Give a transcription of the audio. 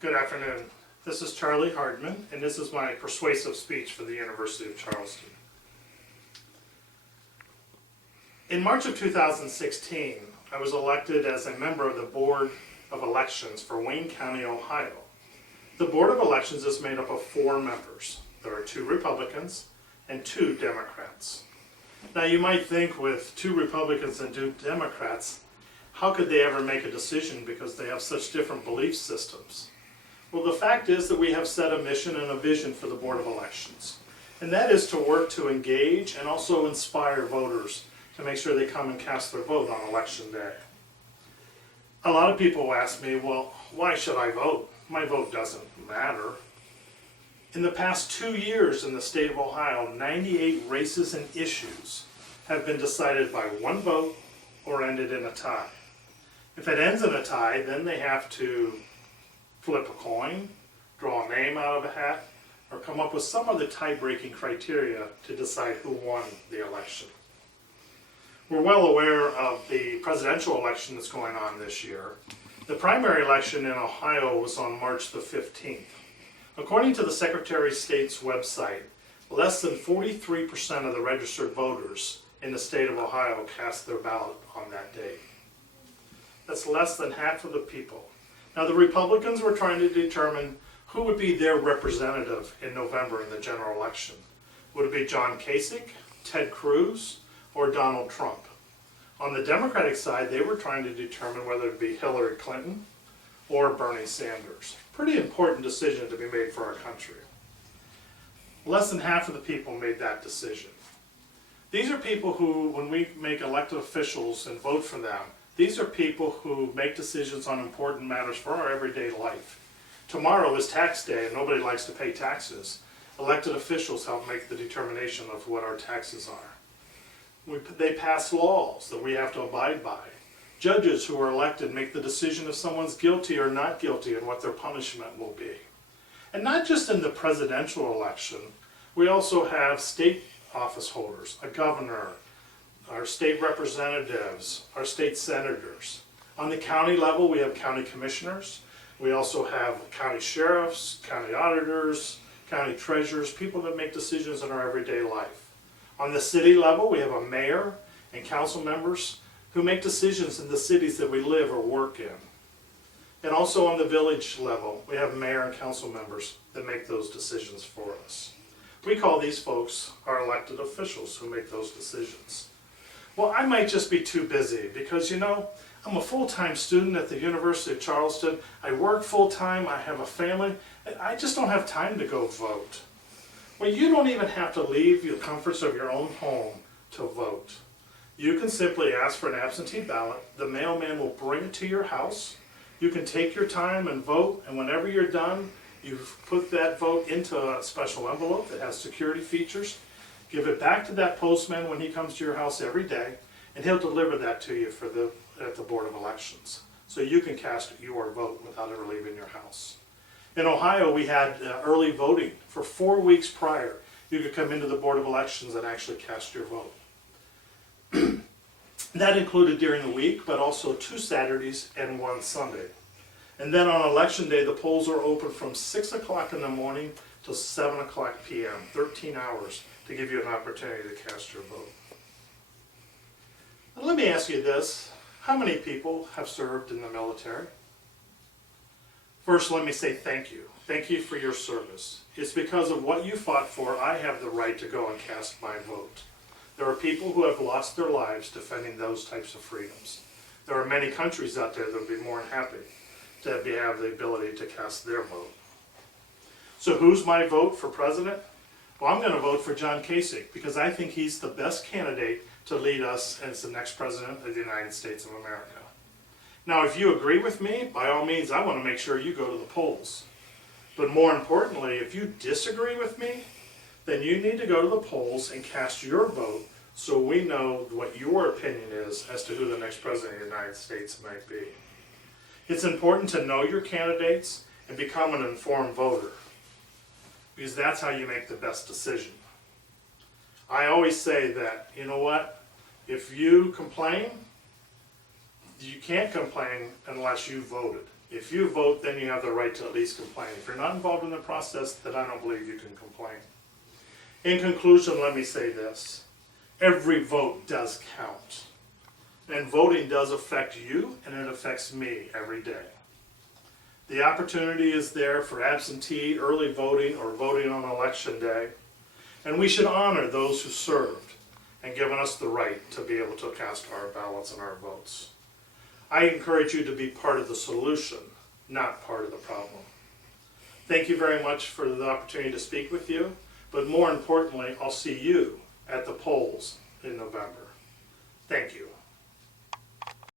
Good afternoon. This is Charlie Hardman, and this is my persuasive speech for the University of Charleston. In March of 2016, I was elected as a member of the Board of Elections for Wayne County, Ohio. The Board of Elections is made up of 4 members. There are 2 Republicans and 2 Democrats. Now you might think with 2 Republicans and 2 Democrats, how could they ever make a decision because they have such different belief systems? Well, the fact is that we have set a mission and a vision for the Board of Elections. And that is to work to engage and also inspire voters to make sure they come and cast their vote on election day. A lot of people ask me, well, why should I vote? My vote doesn't matter. In the past 2 years in the state of Ohio, 98 races and issues have been decided by 1 vote or ended in a tie. If it ends in a tie, then they have to flip a coin, draw a name out of a hat, or come up with some other tie-breaking criteria to decide who won the election. We're well aware of the presidential election that's going on this year. The primary election in Ohio was on March the 15th. According to the Secretary of State's website, less than 43% of the registered voters in the state of Ohio cast their ballot on that day. That's less than half of the people. Now the Republicans were trying to determine who would be their representative in November in the general election. Would it be John Kasich, Ted Cruz, or Donald Trump? On the Democratic side, they were trying to determine whether it be Hillary Clinton or Bernie Sanders. Pretty important decision to be made for our country. Less than half of the people made that decision. These are people who, when we make elected officials and vote for them, these are people who make decisions on important matters for our everyday life. Tomorrow is tax day and nobody likes to pay taxes. Elected officials help make the determination of what our taxes are. They pass laws that we have to abide by. Judges who are elected make the decision if someone's guilty or not guilty and what their punishment will be. And not just in the presidential election, we also have state office holders, a governor, our state representatives, our state senators. On the county level, we have county commissioners. We also have county sheriffs, county auditors, county treasurers, people that make decisions in our everyday life. On the city level, we have a mayor and council members who make decisions in the cities that we live or work in. And also on the village level, we have mayor and council members that make those decisions for us. We call these folks our elected officials who make those decisions. Well, I might just be too busy because, I'm a full-time student at the University of Charleston. I work full-time, I have a family, and I just don't have time to go vote. Well, you don't even have to leave the comforts of your own home to vote. You can simply ask for an absentee ballot. The mailman will bring it to your house. You can take your time and vote, and whenever you're done, you put that vote into a special envelope that has security features. Give it back to that postman when he comes to your house every day, and he'll deliver that to you at the Board of Elections. So you can cast your vote without ever leaving your house. In Ohio, we had early voting. For 4 weeks prior, you could come into the Board of Elections and actually cast your vote. That included during the week, but also 2 Saturdays and 1 Sunday. And then on election day, the polls are open from 6 o'clock in the morning till 7 o'clock p.m., 13 hours to give you an opportunity to cast your vote. Now, let me ask you this. How many people have served in the military? First, let me say thank you. Thank you for your service. It's because of what you fought for I have the right to go and cast my vote. There are people who have lost their lives defending those types of freedoms. There are many countries out there that would be more than happy to have the ability to cast their vote. So who's my vote for president? Well, I'm going to vote for John Kasich because I think he's the best candidate to lead us as the next president of the United States of America. Now, if you agree with me, by all means, I want to make sure you go to the polls. But more importantly, if you disagree with me, then you need to go to the polls and cast your vote so we know what your opinion is as to who the next president of the United States might be. It's important to know your candidates and become an informed voter, because that's how you make the best decision. I always say that, if you complain, you can't complain unless you voted. If you vote, then you have the right to at least complain. If you're not involved in the process, then I don't believe you can complain. In conclusion, let me say this. Every vote does count. And voting does affect you, and it affects me every day. The opportunity is there for absentee, early voting, or voting on election day. And we should honor those who served and given us the right to be able to cast our ballots and our votes. I encourage you to be part of the solution, not part of the problem. Thank you very much for the opportunity to speak with you, but more importantly, I'll see you at the polls in November. Thank you.